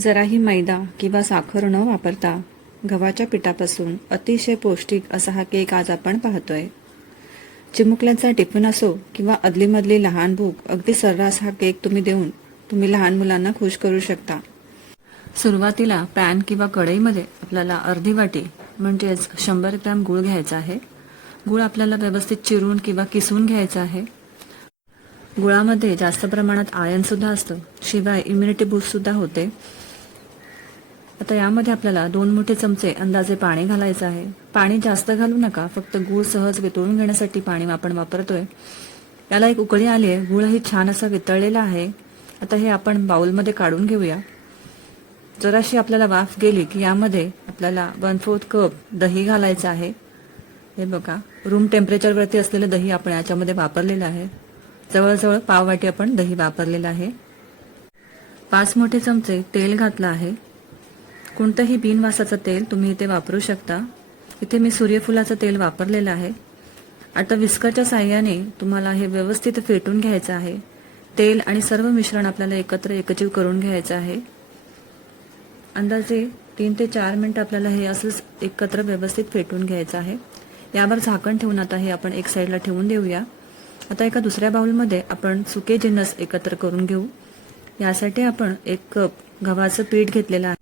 जराही मैदा किंवा साखर न वापरता गव्हाच्या पिठापासून अतिशय पौष्टिक असा हा केक आज आपण पाहतोय. चिमुकल्यांचा टिफिन असो किंवा अदलीमधली लहान भूक अगदी सर्रास हा केक तुम्ही देऊन तुम्ही लहान मुलांना खुश करू शकता. सुरुवातीला पॅन किंवा कढईमध्ये आपल्याला अर्धी वाटी म्हणजेच शंभर ग्रॅम गूळ घ्यायचा आहे. गूळ आपल्याला व्यवस्थित चिरून किंवा किसून घ्यायचा आहे. गुळामध्ये जास्त प्रमाणात आयन सुद्धा असतं शिवाय इम्युनिटी बूस्ट सुद्धा होते. आता यामध्ये आपल्याला दोन मोठे चमचे अंदाजे पाणी घालायचं आहे. पाणी जास्त घालू नका फक्त गूळ सहज वितळून घेण्यासाठी पाणी आपण वापरतोय. याला एक उकळी आली आहे गुळही छान असा वितळलेला आहे. आता हे आपण बाउलमध्ये काढून घेऊया. जराशी आपल्याला वाफ गेली की यामध्ये आपल्याला वन फोर्थ कप दही घालायचं आहे. हे बघा रूम टेम्परेचरवरती असलेलं दही आपण याच्यामध्ये वापरलेलं आहे. जवळजवळ पाव वाटी आपण दही वापरलेलं आहे. पाच मोठे चमचे तेल घातलं आहे. कोणतंही बिनवासाचं तेल तुम्ही इथे वापरू शकता. इथे मी सूर्यफुलाचं तेल वापरलेलं आहे. आता विस्करच्या साह्याने तुम्हाला हे व्यवस्थित फेटून घ्यायचं आहे. तेल आणि सर्व मिश्रण आपल्याला एकत्र एकजीव करून घ्यायचं आहे. अंदाजे तीन ते चार मिनटं आपल्याला हे असंच एकत्र व्यवस्थित फेटून घ्यायचं आहे. यावर झाकण ठेवून आता हे आपण एक साईडला ठेवून देऊया. आता एका दुसऱ्या बाउलमध्ये आपण सुके जिन्नस एकत्र करून घेऊ. यासाठी आपण एक कप गव्हाचं पीठ घेतलेलं आहे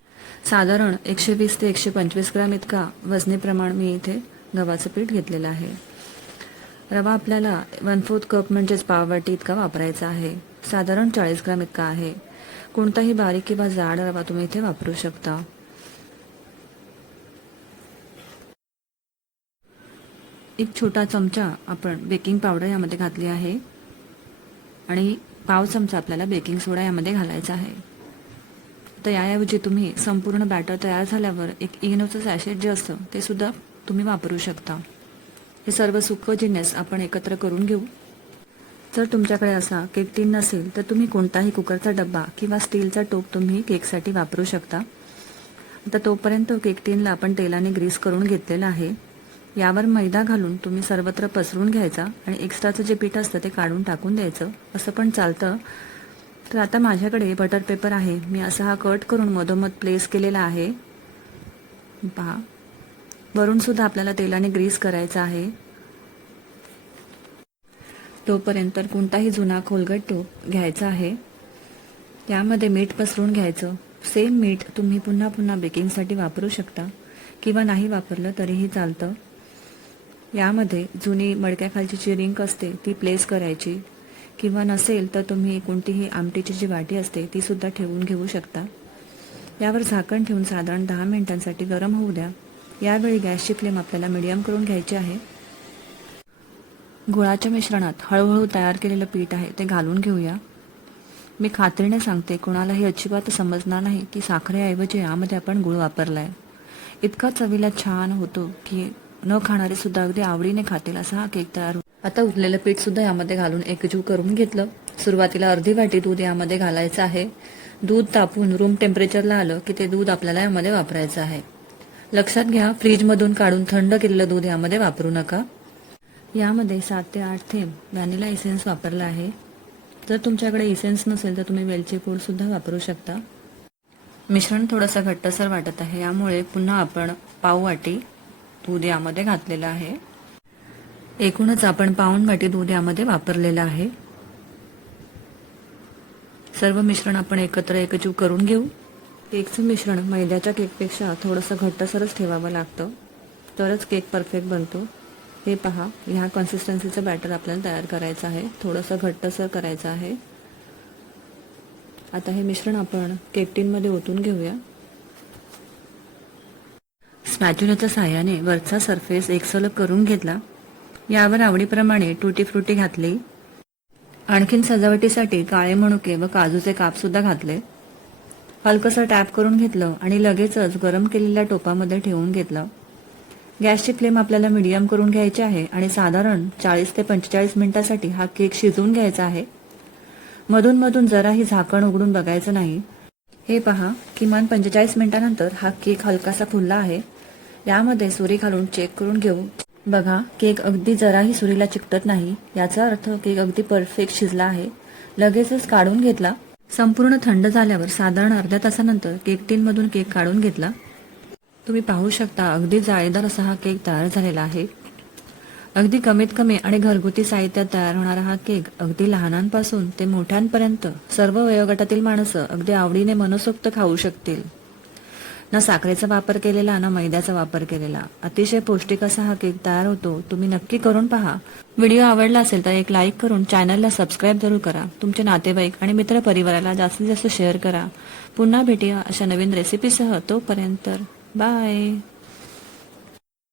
साधारण एकशे वीस ते एकशे पंचवीस ग्राम इतका वजनी प्रमाण मी इथे गव्हाचं पीठ घेतलेलं आहे. रवा आपल्याला वन फोर्थ कप म्हणजेच पाववाटी इतका वापरायचा आहे. साधारण चाळीस ग्राम इतका आहे. कोणताही बारीक किंवा जाड रवा तुम्ही इथे वापरू शकता. एक छोटा चमचा आपण बेकिंग पावडर यामध्ये घातली आहे. आणि पाव चमचा आपल्याला बेकिंग सोडा यामध्ये घालायचा आहे. तर याऐवजी तुम्ही संपूर्ण बॅटर तयार झाल्यावर एक इनोचं सॅशेट जे असतं ते सुद्धा तुम्ही वापरू शकता. हे सर्व सुकं जिन्नस आपण एकत्र करून घेऊ. जर तुमच्याकडे असा केक टीन नसेल तर तुम्ही कोणताही कुकरचा डब्बा किंवा स्टीलचा टोप तुम्ही केकसाठी वापरू शकता. आता तोपर्यंत केक टीनला आपण तेलाने ग्रीस करून घेतलेला आहे. यावर मैदा घालून तुम्ही सर्वत्र पसरून घ्यायचा आणि एक्स्ट्राचं जे पीठ असतं ते काढून टाकून द्यायचं. असं पण चालतं. तर आता माझ्याकडे बटर पेपर आहे. मी असा हा कट करून मधोमध प्लेस केलेला आहे. पहा. वरूनसुद्धा आपल्याला तेलाने ग्रीस करायचा आहे. तोपर्यंत कोणताही जुना खोलगट टोप घ्यायचा आहे. त्यामध्ये मीठ पसरून घ्यायचं. सेम मीठ तुम्ही पुन्हा पुन्हा बेकिंगसाठी वापरू शकता. किंवा नाही वापरलं तरीही चालतं. यामध्ये जुनी मडक्याखालची जी रिंक असते ती प्लेस करायची. किंवा नसेल तर तुम्ही कोणतीही आमटीची जी वाटी असते ती सुद्धा ठेवून घेऊ शकता. यावर झाकण ठेवून साधारण दहा मिनिटांसाठी गरम होऊ द्या. यावेळी गॅसची फ्लेम आपल्याला मिडियम करून घ्यायची आहे. गुळाच्या मिश्रणात हळूहळू तयार केलेलं पीठ आहे ते घालून घेऊया. मी खात्रीने सांगते कोणालाही अजिबात समजणार नाही की साखरेऐवजी यामध्ये आपण गुळ वापरलाय. इतका चवीला छान होतो की न खाणारे सुद्धा अगदी आवडीने खातील असा हा केक तयार होतो. आता उरलेलं पीठ सुद्धा यामध्ये घालून एकजीव करून घेतलं. सुरुवातीला अर्धी वाटी दूध यामध्ये घालायचं आहे. दूध तापून रूम टेम्परेचरला आलं की ते दूध आपल्याला यामध्ये वापरायचं आहे. लक्षात घ्या फ्रीजमधून काढून थंड केलेलं दूध यामध्ये वापरू नका. यामध्ये सात ते आठ थेंब व्हॅनिला इसेन्स वापरला आहे. जर तुमच्याकडे इसेन्स नसेल तर तुम्ही वेलची पूड सुद्धा वापरू शकता. मिश्रण थोडंसं घट्टसर वाटत आहे यामुळे पुन्हा आपण पाव वाटी दूध यामध्ये घातलेलं आहे. एकूणच आपण पाऊण वाटी दूध यामध्ये वापरलेलं आहे. सर्व मिश्रण आपण एकत्र एकजीव करून घेऊ. केकचं मिश्रण मैद्याच्या केकपेक्षा थोडंसं घट्टसरच ठेवावं लागतं. तरच केक परफेक्ट बनतो. हे पहा ह्या कन्सिस्टन्सीचं बॅटर आपल्याला तयार करायचं आहे. थोडंसं घट्टसर करायचं आहे. आता हे मिश्रण आपण केक टीनमध्ये ओतून घेऊया. स्पॅच्युलाच्या साह्याने वरचा सरफेस एकसलग करून घेतला. यावर आवडीप्रमाणे टुटी फ्रुटी घातली. आणखीन सजावटीसाठी काळे मणुके व काजूचे काप सुद्धा घातले. हलकसं टॅप करून घेतलं आणि लगेचच गरम केलेल्या टोपामध्ये ठेवून घेतलं. गॅसची फ्लेम आपल्याला मीडियम करून घ्यायची आहे आणि साधारण चाळीस ते पंचेचाळीस मिनिटासाठी हा केक शिजवून घ्यायचा आहे. मधून मधून जराही झाकण उघडून बघायचं नाही. हे पहा किमान पंचेचाळीस मिनिटानंतर हा केक हलकासा फुलला आहे. यामध्ये सुरी घालून चेक करून घेऊ. बघा केक अगदी जराही सुरीला चिकटत नाही. याचा अर्थ केक अगदी परफेक्ट शिजला आहे. लगेचच काढून घेतला. संपूर्ण थंड झाल्यावर साधारण अर्ध्या तासानंतर केक टीनमधून केक काढून घेतला. तुम्ही पाहू शकता अगदी जाळीदार असा हा केक तयार झालेला आहे. अगदी कमीत कमी आणि घरगुती साहित्यात तयार होणारा हा केक अगदी लहानांपासून ते मोठ्यांपर्यंत सर्व वयोगटातील माणसं अगदी आवडीने मनसोक्त खाऊ शकतील. ना साखरेचा वापर केलेला ना मैद्याचा वापर केलेला. अतिशय पौष्टिक असा हा केक तयार होतो. तुम्ही नक्की करून पहा. व्हिडिओ आवडला असेल तर एक लाईक करून चॅनलला सबस्क्राईब जरूर करा. तुमचे नातेवाईक आणि मित्र परिवाराला जास्तीत जास्त शेअर करा. पुन्हा भेटूया अशा नवीन रेसिपीसह. तोपर्यंत बाय.